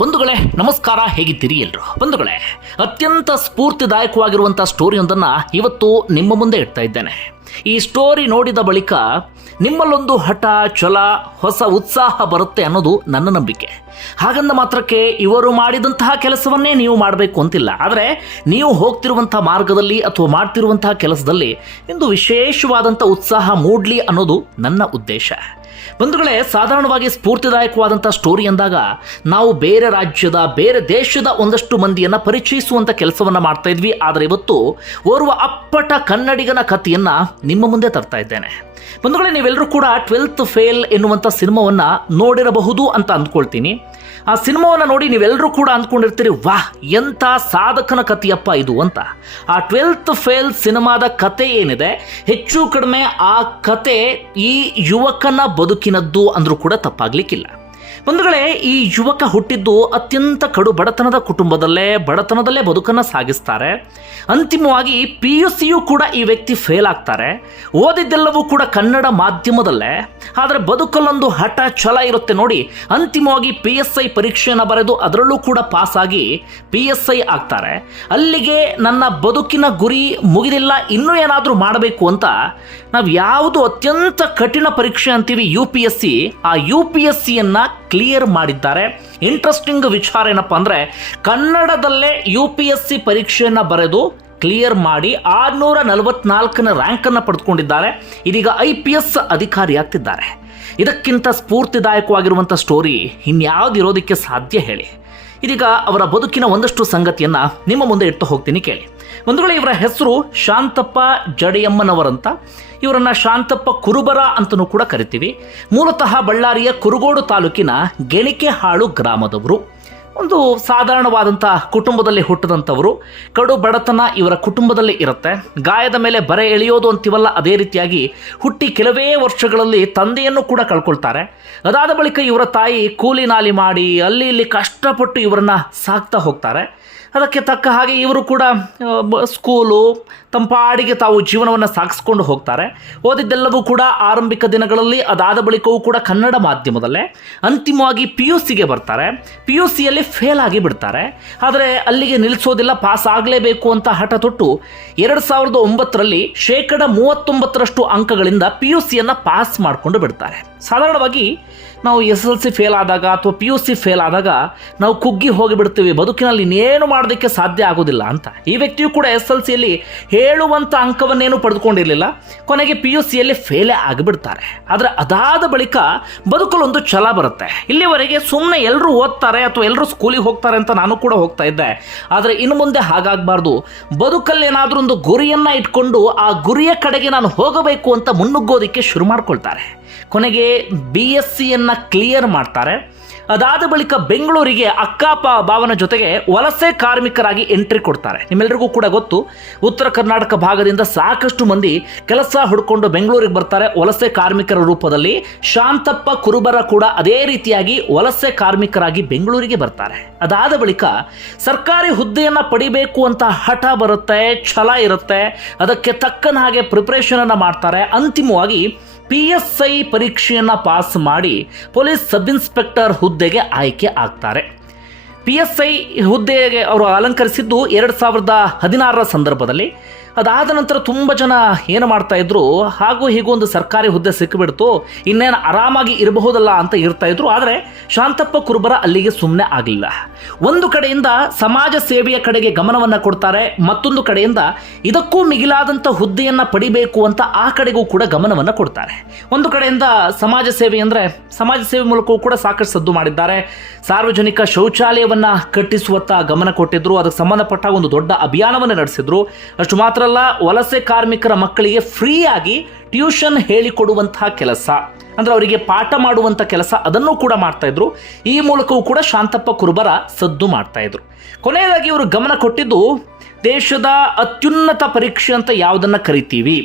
ಬಂಧುಗಳೇ, ನಮಸ್ಕಾರ, ಹೇಗಿದ್ದೀರಿ ಎಲ್ರು? ಬಂಧುಗಳೇ, ಅತ್ಯಂತ ಸ್ಫೂರ್ತಿದಾಯಕವಾಗಿರುವಂಥ ಸ್ಟೋರಿಯೊಂದನ್ನು ಇವತ್ತು ನಿಮ್ಮ ಮುಂದೆ ಇಡ್ತಾ ಇದ್ದೇನೆ. ಈ ಸ್ಟೋರಿ ನೋಡಿದ ಬಳಿಕ ನಿಮ್ಮಲ್ಲೊಂದು ಹಠ, ಛಲ, ಹೊಸ ಉತ್ಸಾಹ ಬರುತ್ತೆ ಅನ್ನೋದು ನನ್ನ ನಂಬಿಕೆ. ಹಾಗಂದ ಮಾತ್ರಕ್ಕೆ ಇವರು ಮಾಡಿದಂತಹ ಕೆಲಸವನ್ನೇ ನೀವು ಮಾಡಬೇಕು ಅಂತಿಲ್ಲ. ಆದರೆ ನೀವು ಹೋಗ್ತಿರುವಂಥ ಮಾರ್ಗದಲ್ಲಿ ಅಥವಾ ಮಾಡ್ತಿರುವಂತಹ ಕೆಲಸದಲ್ಲಿ ಇಂದು ವಿಶೇಷವಾದಂಥ ಉತ್ಸಾಹ ಮೂಡಲಿ ಅನ್ನೋದು ನನ್ನ ಉದ್ದೇಶ. ಬಂಧುಗಳೇ, ಸಾಧಾರಣವಾಗಿ ಸ್ಫೂರ್ತಿದಾಯಕವಾದಂಥ ಸ್ಟೋರಿ ಅಂದಾಗ ನಾವು ಬೇರೆ ರಾಜ್ಯದ, ಬೇರೆ ದೇಶದ ಒಂದಷ್ಟು ಮಂದಿಯನ್ನ ಪರಿಚಯಿಸುವಂಥ ಕೆಲಸವನ್ನು ಮಾಡ್ತಾ ಇದ್ವಿ. ಆದರೆ ಇವತ್ತು ಓರ್ವ ಅಪ್ಪಟ ಕನ್ನಡಿಗನ ಕಥೆಯನ್ನ ನಿಮ್ಮ ಮುಂದೆ ತರ್ತಾ ಇದ್ದೇನೆ. ಬಂಧುಗಳೇ, ನೀವೆಲ್ಲರೂ ಕೂಡ ಟ್ವೆಲ್ತ್ ಫೇಲ್ ಎನ್ನುವಂಥ ಸಿನಿಮಾವನ್ನು ನೋಡಿರಬಹುದು ಅಂತ ಅಂದ್ಕೊಳ್ತೀನಿ. ಆ ಸಿನಿಮಾವನ್ನು ನೋಡಿ ನೀವೆಲ್ಲರೂ ಕೂಡ ಅಂದ್ಕೊಂಡಿರ್ತೀರಿ, ವಾಹ್, ಎಂಥ ಸಾಧಕನ ಕಥೆಯಪ್ಪ ಇದು ಅಂತ. ಆ ಟ್ವೆಲ್ತ್ ಫೇಲ್ ಸಿನಿಮಾದ ಕತೆ ಏನಿದೆ, ಹೆಚ್ಚು ಕಡಿಮೆ ಆ ಕತೆ ಈ ಯುವಕನ ಬದುಕಿನದ್ದು ಅಂದರೂ ಕೂಡ ತಪ್ಪಾಗ್ಲಿಕ್ಕಿಲ್ಲ. ಬಂಧುಗಳೇ, ಈ ಯುವಕ ಹುಟ್ಟಿದ್ದು ಅತ್ಯಂತ ಕಡು ಬಡತನದ ಕುಟುಂಬದಲ್ಲೇ ಬಡತನದಲ್ಲೇ ಬದುಕನ್ನು ಸಾಗಿಸ್ತಾರೆ. ಅಂತಿಮವಾಗಿ ಪಿ ಯು ಸಿಯು ಕೂಡ ಈ ವ್ಯಕ್ತಿ ಫೇಲ್ ಆಗ್ತಾರೆ. ಓದಿದ್ದೆಲ್ಲವೂ ಕೂಡ ಕನ್ನಡ ಮಾಧ್ಯಮದಲ್ಲೇ. ಆದರೆ ಬದುಕಲ್ಲೊಂದು ಹಠ ಛಲ ಇರುತ್ತೆ ನೋಡಿ. ಅಂತಿಮವಾಗಿ ಪಿ ಎಸ್ ಐ ಪರೀಕ್ಷೆಯನ್ನು ಬರೆದು ಅದರಲ್ಲೂ ಕೂಡ ಪಾಸ್ ಆಗಿ ಪಿ ಎಸ್ ಐ ಆಗ್ತಾರೆ. ಅಲ್ಲಿಗೆ ನನ್ನ ಬದುಕಿನ ಗುರಿ ಮುಗಿದಿಲ್ಲ, ಇನ್ನೂ ಏನಾದರೂ ಮಾಡಬೇಕು ಅಂತ ನಾವು ಯಾವುದು ಅತ್ಯಂತ ಕಠಿಣ ಪರೀಕ್ಷೆ ಅಂತೀವಿ ಯು ಪಿ ಎಸ್ ಸಿ ಆ ಯು ಪಿ ಎಸ್ ಸಿಯನ್ನು ಕ್ಲಿಯರ್ ಮಾಡಿದ್ದಾರೆ. ಇಂಟ್ರೆಸ್ಟಿಂಗ್ ವಿಚಾರ ಏನಪ್ಪ ಅಂದರೆ, ಕನ್ನಡದಲ್ಲೇ ಯು ಪಿ ಎಸ್ ಸಿ ಪರೀಕ್ಷೆಯನ್ನು ಬರೆದು ಕ್ಲಿಯರ್ ಮಾಡಿ ಆರುನೂರ ನಲವತ್ನಾಲ್ಕನ ರ್ಯಾಂಕನ್ನು ಪಡೆದುಕೊಂಡಿದ್ದಾರೆ. ಇದೀಗ ಐ ಪಿ ಎಸ್ ಅಧಿಕಾರಿಯಾಗ್ತಿದ್ದಾರೆ ಇದಕ್ಕಿಂತ ಸ್ಫೂರ್ತಿದಾಯಕವಾಗಿರುವಂಥ ಸ್ಟೋರಿ ಇನ್ಯಾವುದಿರೋದಕ್ಕೆ ಸಾಧ್ಯ ಹೇಳಿ. ಇದೀಗ ಅವರ ಬದುಕಿನ ಒಂದಷ್ಟು ಸಂಗತಿಯನ್ನು ನಿಮ್ಮ ಮುಂದೆ ಇಟ್ಟು ಹೋಗ್ತೀನಿ ಕೇಳಿ. ಒಂದು ವೇಳೆ ಇವರ ಹೆಸರು ಶಾಂತಪ್ಪ ಜಡೆಯಮ್ಮನವರಂತ. ಇವರನ್ನು ಶಾಂತಪ್ಪ ಕುರುಬರ ಅಂತಲೂ ಕೂಡ ಕರಿತೀವಿ. ಮೂಲತಃ ಬಳ್ಳಾರಿಯ ಕುರುಗೋಡು ತಾಲೂಕಿನ ಗೆಣಿಕೆಹಾಳು ಗ್ರಾಮದವರು. ಒಂದು ಸಾಧಾರಣವಾದಂಥ ಕುಟುಂಬದಲ್ಲಿ ಹುಟ್ಟಿದಂಥವರು. ಕಡು ಬಡತನ ಇವರ ಕುಟುಂಬದಲ್ಲಿ ಇರುತ್ತೆ. ಗಾಯದ ಮೇಲೆ ಬರೆ ಎಳೆಯೋದು ಅಂತೀವಲ್ಲ, ಅದೇ ರೀತಿಯಾಗಿ ಹುಟ್ಟಿ ಕೆಲವೇ ವರ್ಷಗಳಲ್ಲಿ ತಂದೆಯನ್ನು ಕೂಡ ಕಳ್ಕೊಳ್ತಾರೆ. ಅದಾದ ಬಳಿಕ ಇವರ ತಾಯಿ ಕೂಲಿ ನಾಲಿ ಮಾಡಿ ಅಲ್ಲಿ ಇಲ್ಲಿ ಕಷ್ಟಪಟ್ಟು ಇವರನ್ನ ಸಾಕ್ತಾ ಹೋಗ್ತಾರೆ. ಅದಕ್ಕೆ ತಕ್ಕ ಹಾಗೆ ಇವರು ಕೂಡ ಸ್ಕೂಲು, ತಂಪಾಡಿಗೆ ತಾವು ಜೀವನವನ್ನು ಸಾಗಿಸ್ಕೊಂಡು ಹೋಗ್ತಾರೆ. ಓದಿದ್ದೆಲ್ಲವೂ ಕೂಡ ಆರಂಭಿಕ ದಿನಗಳಲ್ಲಿ, ಅದಾದ ಬಳಿಕವೂ ಕೂಡ ಕನ್ನಡ ಮಾಧ್ಯಮದಲ್ಲೇ. ಅಂತಿಮವಾಗಿ ಪಿ ಯು ಸಿಗೆ ಬರ್ತಾರೆ. ಪಿ ಯು ಸಿಯಲ್ಲಿ ಫೇಲ್ ಆಗಿ ಬಿಡ್ತಾರೆ. ಆದರೆ ಅಲ್ಲಿಗೆ ನಿಲ್ಲಿಸೋದಿಲ್ಲ ಪಾಸ್ ಆಗಲೇಬೇಕು ಅಂತ ಹಠ ತೊಟ್ಟು ಎರಡು ಸಾವಿರದ ಒಂಬತ್ತರಲ್ಲಿ ಶೇಕಡ ಮೂವತ್ತೊಂಬತ್ತರಷ್ಟು ಅಂಕಗಳಿಂದ ಪಿ ಯು ಸಿಯನ್ನು ಪಾಸ್ ಮಾಡಿಕೊಂಡು ಬಿಡ್ತಾರೆ. ಸಾಧಾರಣವಾಗಿ ನಾವು ಎಸ್ ಎಲ್ ಸಿ ಫೇಲ್ ಆದಾಗ ಅಥವಾ ಪಿ ಯು ಸಿ ಫೇಲ್ ಆದಾಗ ನಾವು ಕುಗ್ಗಿ ಹೋಗಿಬಿಡ್ತೀವಿ, ಬದುಕಿನಲ್ಲಿ ಇನ್ನೇನು ಮಾಡೋದಕ್ಕೆ ಸಾಧ್ಯ ಆಗೋದಿಲ್ಲ ಅಂತ. ಈ ವ್ಯಕ್ತಿಯು ಕೂಡ ಎಸ್ ಎಲ್ ಸಿಯಲ್ಲಿ ಹೇಳುವಂಥ ಅಂಕವನ್ನೇನು ಪಡೆದುಕೊಂಡಿರಲಿಲ್ಲ. ಕೊನೆಗೆ ಪಿ ಯು ಸಿಯಲ್ಲಿ ಫೇಲೇ ಆಗಿಬಿಡ್ತಾರೆ. ಆದರೆ ಅದಾದ ಬಳಿಕ ಬದುಕಲೊಂದು ಛಲ ಬರುತ್ತೆ. ಇಲ್ಲಿವರೆಗೆ ಸುಮ್ಮನೆ ಎಲ್ಲರೂ ಓದ್ತಾರೆ ಅಥವಾ ಎಲ್ಲರೂ ಸ್ಕೂಲಿಗೆ ಹೋಗ್ತಾರೆ ಅಂತ ನಾನು ಕೂಡ ಹೋಗ್ತಾ ಇದ್ದೆ. ಆದರೆ ಇನ್ನು ಮುಂದೆ ಹಾಗಾಗಬಾರ್ದು. ಬದುಕಲ್ಲಿ ಏನಾದರೂ ಒಂದು ಗುರಿಯನ್ನು ಇಟ್ಕೊಂಡು ಆ ಗುರಿಯ ಕಡೆಗೆ ನಾನು ಹೋಗಬೇಕು ಅಂತ ಮುನ್ನುಗ್ಗೋದಕ್ಕೆ ಶುರು ಮಾಡ್ಕೊಳ್ತಾರೆ. ಕೊನೆಗೆ ಬಿ ಎಸ್ ಸಿಯನ್ನು ಕ್ಲಿಯರ್ ಮಾಡ್ತಾರೆ. ಅದಾದ ಬಳಿಕ ಬೆಂಗಳೂರಿಗೆ ಅಕ್ಕಾಪ ಭಾವನ ಜೊತೆಗೆ ವಲಸೆ ಕಾರ್ಮಿಕರಾಗಿ ಎಂಟ್ರಿ ಕೊಡ್ತಾರೆ. ನಿಮ್ಮೆಲ್ಲರಿಗೂ ಕೂಡ ಗೊತ್ತು, ಉತ್ತರ ಕರ್ನಾಟಕ ಭಾಗದಿಂದ ಸಾಕಷ್ಟು ಮಂದಿ ಕೆಲಸ ಹುಡ್ಕೊಂಡು ಬೆಂಗಳೂರಿಗೆ ಬರ್ತಾರೆ. ವಲಸೆ ಕಾರ್ಮಿಕರ ರೂಪದಲ್ಲಿ ಶಾಂತಪ್ಪ ಕುರುಬರ ಕೂಡ ಅದೇ ರೀತಿಯಾಗಿ ವಲಸೆ ಕಾರ್ಮಿಕರಾಗಿ ಬೆಂಗಳೂರಿಗೆ ಬರ್ತಾರೆ. ಅದಾದ ಬಳಿಕ ಸರ್ಕಾರಿ ಹುದ್ದೆಯನ್ನು ಪಡಿಬೇಕು ಅಂತ ಹಠ ಬರುತ್ತೆ, ಛಲ ಇರುತ್ತೆ, ಅದಕ್ಕೆ ತಕ್ಕನ ಹಾಗೆ ಪ್ರಿಪ್ರೇಷನ್ ಮಾಡ್ತಾರೆ. ಅಂತಿಮವಾಗಿ ಪಿ ಎಸ್ ಐ ಪರೀಕ್ಷೆಯನ್ನು ಪಾಸ್ ಮಾಡಿ ಪೊಲೀಸ್ ಸಬ್ ಇನ್ಸ್ಪೆಕ್ಟರ್ ಹುದ್ದೆಗೆ ಆಯ್ಕೆ ಆಗ್ತಾರೆ. ಪಿ ಎಸ್ ಐ ಹುದ್ದೆಗೆ ಅವರು ಅಲಂಕರಿಸಿದ್ದು ಎರಡು ಸಾವಿರದ ಹದಿನಾರರ ಸಂದರ್ಭದಲ್ಲಿ. ಅದಾದ ನಂತರ ತುಂಬ ಜನ ಏನು ಮಾಡ್ತಾ ಇದ್ರು, ಹಾಗೂ ಹೀಗೂ ಒಂದು ಸರ್ಕಾರಿ ಹುದ್ದೆ ಸಿಕ್ಕಿಬಿಡ್ತು ಇನ್ನೇನು ಆರಾಮಾಗಿ ಇರಬಹುದಲ್ಲ ಅಂತ ಇರ್ತಾ ಇದ್ರು, ಆದರೆ ಶಾಂತಪ್ಪ ಕುರುಬರ ಅಲ್ಲಿಗೆ ಸುಮ್ಮನೆ ಆಗಲಿಲ್ಲ. ಒಂದು ಕಡೆಯಿಂದ ಸಮಾಜ ಸೇವೆಯ ಕಡೆಗೆ ಗಮನವನ್ನು ಕೊಡ್ತಾರೆ, ಮತ್ತೊಂದು ಕಡೆಯಿಂದ ಇದಕ್ಕೂ ಮಿಗಿಲಾದಂಥ ಹುದ್ದೆಯನ್ನು ಪಡಿಬೇಕು ಅಂತ ಆ ಕಡೆಗೂ ಕೂಡ ಗಮನವನ್ನು ಕೊಡ್ತಾರೆ. ಒಂದು ಕಡೆಯಿಂದ ಸಮಾಜ ಸೇವೆ ಅಂದರೆ, ಸಮಾಜ ಸೇವೆ ಮೂಲಕವೂ ಕೂಡ ಸಾಕಷ್ಟು ಸದ್ದು ಮಾಡಿದ್ದಾರೆ. ಸಾರ್ವಜನಿಕ ಶೌಚಾಲಯವನ್ನು ಕಟ್ಟಿಸುವತ್ತ ಗಮನ ಕೊಟ್ಟಿದ್ರು, ಅದಕ್ಕೆ ಸಂಬಂಧಪಟ್ಟ ಒಂದು ದೊಡ್ಡ ಅಭಿಯಾನವನ್ನು ನಡೆಸಿದ್ರು. ಅಷ್ಟು ಮಾತ್ರ ಅಲ್ಲ ವಲಸೆ ಕಾರ್ಮಿಕರ ಮಕ್ಕಳಿಗೆ ಫ್ರೀಯಾಗಿ ಟ್ಯೂಷನ್ ಹೇಳಿಕೊಡುವಂತಹ ಕೆಲಸ. ಅಂದ್ರೆ ಅವರಿಗೆ ಪಾಠ ಮಾಡುವಂಥ ಕೆಲಸ ಅದನ್ನು ಕೂಡ ಮಾಡ್ತಾ ಇದ್ರು. ಈ ಮೂಲಕವೂ ಕೂಡ ಶಾಂತಪ್ಪ ಕುರುಬರ ಸದ್ದು ಮಾಡ್ತಾ ಇದ್ರು. ಕೊನೆಯದಾಗಿ ಇವರು ಗಮನ ಕೊಟ್ಟಿದ್ದು, ದೇಶದ ಅತ್ಯುನ್ನತ ಪರೀಕ್ಷೆ ಅಂತ ಯಾವುದನ್ನ ಕರಿತೀವಿ?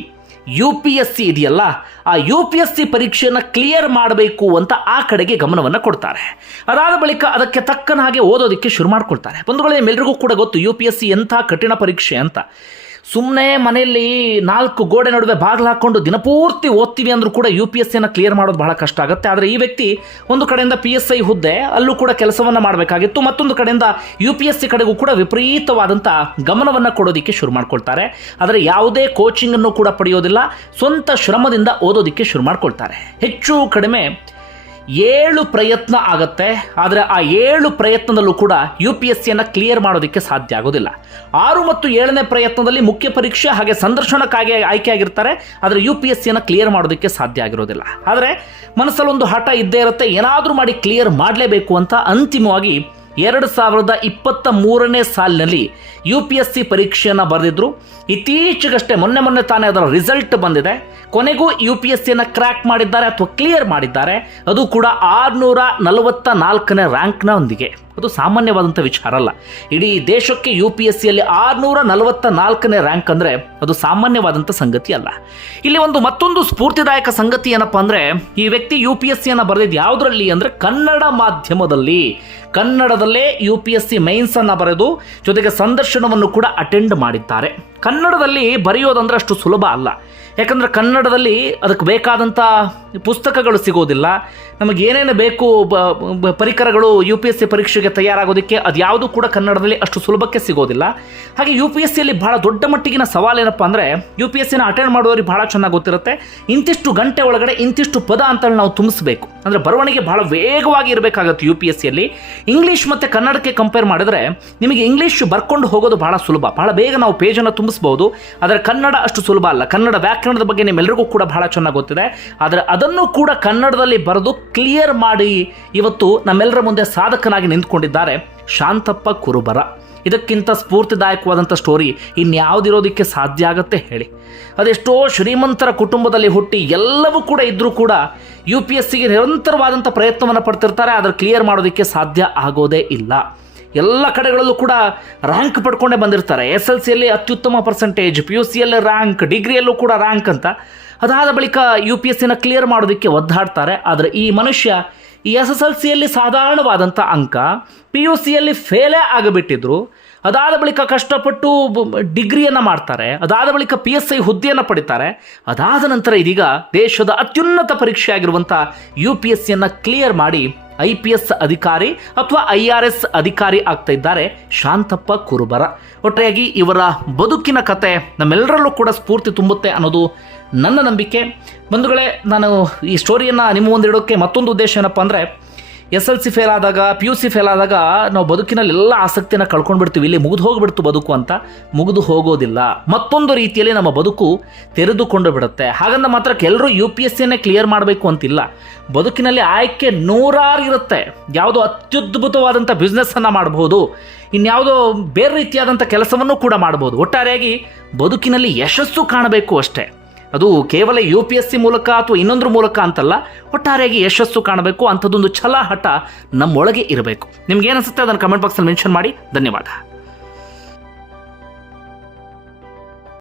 ಯು ಪಿ ಎಸ್ ಸಿ ಇದೆಯಲ್ಲ, ಆ ಯು ಪಿ ಎಸ್ ಸಿ ಪರೀಕ್ಷೆಯನ್ನು ಕ್ಲಿಯರ್ ಮಾಡಬೇಕು ಅಂತ ಆ ಕಡೆಗೆ ಗಮನವನ್ನು ಕೊಡ್ತಾರೆ. ಅದಾದ ಬಳಿಕ ಅದಕ್ಕೆ ತಕ್ಕನ ಹಾಗೆ ಓದೋದಕ್ಕೆ ಶುರು ಮಾಡ್ಕೊಳ್ತಾರೆ. ಬಂಧುಗಳೇ ಎಲ್ಲರಿಗೂ ಕೂಡ ಗೊತ್ತು, ಯು ಪಿ ಎಸ್ ಸಿ ಎಂಥ ಕಠಿಣ ಪರೀಕ್ಷೆ ಅಂತ. ಸುಮ್ಮನೆ ಮನೆಯಲ್ಲಿ ನಾಲ್ಕು ಗೋಡೆ ನಡುವೆ ಬಾಗಿಲು ಹಾಕ್ಕೊಂಡು ದಿನಪೂರ್ತಿ ಓದ್ತೀವಿ ಅಂದರೂ ಕೂಡ ಯು ಪಿ ಎಸ್ ಸಿಯನ್ನು ಕ್ಲಿಯರ್ ಮಾಡೋದು ಬಹಳ ಕಷ್ಟ ಆಗುತ್ತೆ. ಆದರೆ ಈ ವ್ಯಕ್ತಿ ಒಂದು ಕಡೆಯಿಂದ ಪಿ ಎಸ್ ಐ ಹುದ್ದೆ, ಅಲ್ಲೂ ಕೂಡ ಕೆಲಸವನ್ನು ಮಾಡಬೇಕಾಗಿತ್ತು. ಮತ್ತೊಂದು ಕಡೆಯಿಂದ ಯು ಪಿ ಎಸ್ ಸಿ ಕಡೆಗೂ ಕೂಡ ವಿಪರೀತವಾದಂಥ ಗಮನವನ್ನು ಕೊಡೋದಕ್ಕೆ ಶುರು ಮಾಡ್ಕೊಳ್ತಾರೆ. ಆದರೆ ಯಾವುದೇ ಕೋಚಿಂಗನ್ನು ಕೂಡ ಪಡೆಯೋದಿಲ್ಲ, ಸ್ವಂತ ಶ್ರಮದಿಂದ ಓದೋದಕ್ಕೆ ಶುರು ಮಾಡ್ಕೊಳ್ತಾರೆ. ಹೆಚ್ಚು ಕಡಿಮೆ ಏಳು ಪ್ರಯತ್ನ ಆಗುತ್ತೆ, ಆದರೆ ಆ ಏಳು ಪ್ರಯತ್ನದಲ್ಲೂ ಕೂಡ ಯು ಪಿ ಎಸ್ ಸಿಯನ್ನು ಕ್ಲಿಯರ್ ಮಾಡೋದಕ್ಕೆ ಸಾಧ್ಯ ಆಗೋದಿಲ್ಲ. ಆರು ಮತ್ತು ಏಳನೇ ಪ್ರಯತ್ನದಲ್ಲಿ ಮುಖ್ಯ ಪರೀಕ್ಷೆ ಹಾಗೆ ಸಂದರ್ಶನಕ್ಕಾಗಿ ಆಯ್ಕೆ ಆಗಿರ್ತಾರೆ ಆದರೆ ಯು ಪಿ ಎಸ್ ಸಿಯನ್ನು ಕ್ಲಿಯರ್ ಮಾಡೋದಕ್ಕೆ ಸಾಧ್ಯ ಆಗಿರೋದಿಲ್ಲ. ಆದರೆ ಮನಸ್ಸಲ್ಲೊಂದು ಹಠ ಇದ್ದೇ ಇರುತ್ತೆ, ಏನಾದರೂ ಮಾಡಿ ಕ್ಲಿಯರ್ ಮಾಡಲೇಬೇಕು ಅಂತ ಅಂತಿಮವಾಗಿ ಎರಡು ಸಾವಿರದ ಇಪ್ಪತ್ತ ಮೂರನೇ ಸಾಲಿನಲ್ಲಿ ಯು ಪಿ ಎಸ್ ಸಿ ಪರೀಕ್ಷೆಯನ್ನು ಬರೆದಿದ್ರು. ಇತ್ತೀಚೆಗಷ್ಟೇ ಮೊನ್ನೆ ಮೊನ್ನೆ ತಾನೇ ಅದರ ರಿಸಲ್ಟ್ ಬಂದಿದೆ. ಕೊನೆಗೂ ಯು ಪಿ ಎಸ್ ಸಿಯನ್ನು ಕ್ರ್ಯಾಕ್ ಮಾಡಿದ್ದಾರೆ ಅಥವಾ ಕ್ಲಿಯರ್ ಮಾಡಿದ್ದಾರೆ. ಅದು ಕೂಡ ಆರುನೂರ ನಲವತ್ತ ನಾಲ್ಕನೇ ರ್ಯಾಂಕ್ನ ಒಂದಿಗೆ. ಅದು ಸಾಮಾನ್ಯವಾದಂಥ ವಿಚಾರ ಅಲ್ಲ. ಇಡೀ ದೇಶಕ್ಕೆ ಯು ಪಿ ಎಸ್ ಸಿಯಲ್ಲಿ ಆರುನೂರ ನಲವತ್ತ ನಾಲ್ಕನೇ ರ್ಯಾಂಕ್ ಅಂದರೆ ಅದು ಸಾಮಾನ್ಯವಾದಂಥ ಸಂಗತಿ ಅಲ್ಲ. ಇಲ್ಲಿ ಒಂದು ಮತ್ತೊಂದು ಸ್ಫೂರ್ತಿದಾಯಕ ಸಂಗತಿ ಏನಪ್ಪ ಅಂದರೆ ಈ ವ್ಯಕ್ತಿ ಯು ಪಿ ಎಸ್ ಸಿಯನ್ನು ಬರೆದಿದ್ದು ಯಾವುದರಲ್ಲಿ ಅಂದರೆ ಕನ್ನಡ ಮಾಧ್ಯಮದಲ್ಲಿ. ಕನ್ನಡದಲ್ಲೇ ಯು ಪಿ ಎಸ್ ಸಿ ಮೈನ್ಸನ್ನು ಬರೆದು ಜೊತೆಗೆ ಸಂದರ್ಶನವನ್ನು ಕೂಡ ಅಟೆಂಡ್ ಮಾಡಿದ್ದಾರೆ. ಕನ್ನಡದಲ್ಲಿ ಬರೆಯೋದಂದ್ರೆ ಅಷ್ಟು ಸುಲಭ ಅಲ್ಲ. ಯಾಕಂದರೆ ಕನ್ನಡದಲ್ಲಿ ಅದಕ್ಕೆ ಬೇಕಾದಂಥ ಪುಸ್ತಕಗಳು ಸಿಗೋದಿಲ್ಲ. ನಮಗೆ ಏನೇನು ಬೇಕು ಪರಿಕರಗಳು ಯು ಪಿ ಎಸ್ ಸಿ ಪರೀಕ್ಷೆಗೆ ತಯಾರಾಗೋದಕ್ಕೆ ಅದು ಯಾವುದು ಕೂಡ ಕನ್ನಡದಲ್ಲಿ ಅಷ್ಟು ಸುಲಭಕ್ಕೆ ಸಿಗೋದಿಲ್ಲ. ಹಾಗೆ ಯು ಪಿ ಎಸ್ ಸಿಯಲ್ಲಿ ಬಹಳ ದೊಡ್ಡ ಮಟ್ಟಿಗಿನ ಸವಾಲೇನಪ್ಪ ಅಂದರೆ ಯು ಪಿ ಎಸ್ ಸಿನ ಅಟೆಂಡ್ ಮಾಡೋರಿಗೆ ಭಾಳ ಚೆನ್ನಾಗಿ ಗೊತ್ತಿರುತ್ತೆ. ಇಂತಿಷ್ಟು ಗಂಟೆ ಒಳಗಡೆ ಇಂತಿಷ್ಟು ಪದ ಅಂತೇಳಿ ನಾವು ತುಂಬಿಸ್ಬೇಕು. ಅಂದರೆ ಬರವಣಿಗೆ ಭಾಳ ವೇಗವಾಗಿ ಇರಬೇಕಾಗುತ್ತೆ ಯು ಪಿ ಎಸ್ ಸಿಯಲ್ಲಿ ಇಂಗ್ಲೀಷ್ ಮತ್ತು ಕನ್ನಡಕ್ಕೆ ಕಂಪೇರ್ ಮಾಡಿದ್ರೆ ನಿಮಗೆ ಇಂಗ್ಲೀಷ್ ಬರ್ಕೊಂಡು ಹೋಗೋದು ಭಾಳ ಸುಲಭ. ಭಾಳ ಬೇಗ ನಾವು ಪೇಜನ್ನು ತುಂಬಿಸ್ಬೋದು ಆದರೆ ಕನ್ನಡ ಅಷ್ಟು ಸುಲಭ ಅಲ್ಲ. ಕನ್ನಡ ವ್ಯಾಕರಣದ ಬಗ್ಗೆ ನಿಮ್ಮೆಲ್ಲರಿಗೂ ಕೂಡ ಬಹಳ ಚೆನ್ನಾಗಿ ಗೊತ್ತಿದೆ. ಆದರೆ ಅದನ್ನು ಕೂಡ ಕನ್ನಡದಲ್ಲಿ ಬರೆದು ಕ್ಲಿಯರ್ ಮಾಡಿ ಇವತ್ತು ನಮ್ಮೆಲ್ಲರ ಮುಂದೆ ಸಾಧಕನಾಗಿ ನಿಂತ್ಕೊಂಡಿದ್ದಾರೆ ಶಾಂತಪ್ಪ ಕುರುಬರ. ಇದಕ್ಕಿಂತ ಸ್ಫೂರ್ತಿದಾಯಕವಾದಂಥ ಸ್ಟೋರಿ ಇನ್ಯಾವುದಿರೋದಕ್ಕೆ ಸಾಧ್ಯ ಆಗತ್ತೆ ಹೇಳಿ. ಅದೆಷ್ಟೋ ಶ್ರೀಮಂತರ ಕುಟುಂಬದಲ್ಲಿ ಹುಟ್ಟಿ ಎಲ್ಲವೂ ಕೂಡ ಇದ್ದರೂ ಕೂಡ ಯು ಪಿ ಎಸ್ ಸಿಗೆ ನಿರಂತರವಾದಂಥ ಪ್ರಯತ್ನವನ್ನು ಪಡ್ತಿರ್ತಾರೆ. ಆದರೆ ಕ್ಲಿಯರ್ ಮಾಡೋದಕ್ಕೆ ಸಾಧ್ಯ ಆಗೋದೇ ಇಲ್ಲ. ಎಲ್ಲ ಕಡೆಗಳಲ್ಲೂ ಕೂಡ ರ್ಯಾಂಕ್ ಪಡ್ಕೊಂಡೇ ಬಂದಿರ್ತಾರೆ. ಎಸ್ ಎಲ್ ಸಿಯಲ್ಲಿ ಅತ್ಯುತ್ತಮ ಪರ್ಸೆಂಟೇಜ್ ಪಿ ಯು ಸಿಯಲ್ಲಿ ರ್ಯಾಂಕ್ ಡಿಗ್ರಿಯಲ್ಲೂ ಕೂಡ ರ್ಯಾಂಕ್ ಅಂತ. ಅದಾದ ಬಳಿಕ ಯು ಪಿ ಎಸ್ ಸಿನ ಕ್ಲಿಯರ್ ಮಾಡೋದಕ್ಕೆ ಒದ್ದಾಡ್ತಾರೆ. ಆದರೆ ಈ ಮನುಷ್ಯ ಈ ಎಸ್ ಎಸ್ ಎಲ್ ಸಿಯಲ್ಲಿ ಸಾಧಾರಣವಾದಂಥ ಅಂಕ ಪಿ ಯು ಸಿಯಲ್ಲಿ ಫೇಲೇ ಆಗಿಬಿಟ್ಟಿದ್ರು. ಅದಾದ ಬಳಿಕ ಕಷ್ಟಪಟ್ಟು ಡಿಗ್ರಿಯನ್ನು ಮಾಡ್ತಾರೆ. ಅದಾದ ಬಳಿಕ ಪಿ ಎಸ್ ಐ ಹುದ್ದೆಯನ್ನು ಪಡಿತಾರೆ. ಅದಾದ ನಂತರ ಇದೀಗ ದೇಶದ ಅತ್ಯುನ್ನತ ಪರೀಕ್ಷೆ ಆಗಿರುವಂಥ ಯು ಪಿ ಎಸ್ ಸಿಯನ್ನು ಕ್ಲಿಯರ್ ಮಾಡಿ ಐ ಪಿ ಎಸ್ ಅಧಿಕಾರಿ ಅಥವಾ ಐ ಆರ್ ಎಸ್ ಅಧಿಕಾರಿ ಆಗ್ತಾ ಇದ್ದಾರೆ ಶಾಂತಪ್ಪ ಕುರುಬರ. ಒಟ್ಟಾಗಿ ಇವರ ಬದುಕಿನ ಕತೆ ನಮ್ಮೆಲ್ಲರಲ್ಲೂ ಕೂಡ ಸ್ಫೂರ್ತಿ ತುಂಬುತ್ತೆ ಅನ್ನೋದು ನನ್ನ ನಂಬಿಕೆ. ಬಂಧುಗಳೇ, ನಾನು ಈ ಸ್ಟೋರಿಯನ್ನು ನಿಮ್ಮ ಮುಂದೆ ಇಡೋಕ್ಕೆ ಮತ್ತೊಂದು ಉದ್ದೇಶ ಏನಪ್ಪ ಅಂದರೆ ಎಸ್ ಎಲ್ ಸಿ ಫೇಲ್ ಆದಾಗ ಪಿ ಯು ಸಿ ಫೇಲ್ ಆದಾಗ ನಾವು ಬದುಕಿನಲ್ಲಿ ಎಲ್ಲ ಆಸಕ್ತಿನ ಕಳ್ಕೊಂಡ್ಬಿಡ್ತೀವಿ. ಇಲ್ಲಿ ಮುಗಿದು ಹೋಗ್ಬಿಡ್ತು ಬದುಕು ಅಂತ. ಮುಗಿದು ಹೋಗೋದಿಲ್ಲ. ಮತ್ತೊಂದು ರೀತಿಯಲ್ಲಿ ನಮ್ಮ ಬದುಕು ತೆರೆದುಕೊಂಡು ಬಿಡುತ್ತೆ. ಹಾಗಂದ ಮಾತ್ರ ಎಲ್ಲರೂ ಯು ಪಿ ಎಸ್ ಸಿಯನ್ನೇ ಕ್ಲಿಯರ್ ಮಾಡಬೇಕು ಅಂತಿಲ್ಲ. ಬದುಕಿನಲ್ಲಿ ಆಯ್ಕೆ ನೂರಾರು ಇರುತ್ತೆ. ಯಾವುದೋ ಅತ್ಯದ್ಭುತವಾದಂಥ ಬಿಸ್ನೆಸ್ಸನ್ನು ಮಾಡಬಹುದು ಇನ್ಯಾವುದೋ ಬೇರೆ ರೀತಿಯಾದಂಥ ಕೆಲಸವನ್ನು ಕೂಡ ಮಾಡ್ಬೋದು. ಒಟ್ಟಾರೆಯಾಗಿ ಬದುಕಿನಲ್ಲಿ ಯಶಸ್ಸು ಕಾಣಬೇಕು ಅಷ್ಟೇ. ಅದು ಕೇವಲ ಯು ಪಿ ಎಸ್ ಸಿ ಮೂಲಕ ಅಥವಾ ಇನ್ನೊಂದ್ರ ಮೂಲಕ ಅಂತಲ್ಲ, ಒಟ್ಟಾರೆಯಾಗಿ ಯಶಸ್ಸು ಕಾಣಬೇಕು, ಅಂಥದ್ದೊಂದು ಛಲ ಹಠ ನಮ್ಮೊಳಗೆ ಇರಬೇಕು. ನಿಮ್ಗೆ ಏನಿಸುತ್ತೆ ಅದನ್ನು ಕಮೆಂಟ್ ಬಾಕ್ಸಲ್ಲಿ ಮೆನ್ಷನ್ ಮಾಡಿ. ಧನ್ಯವಾದ.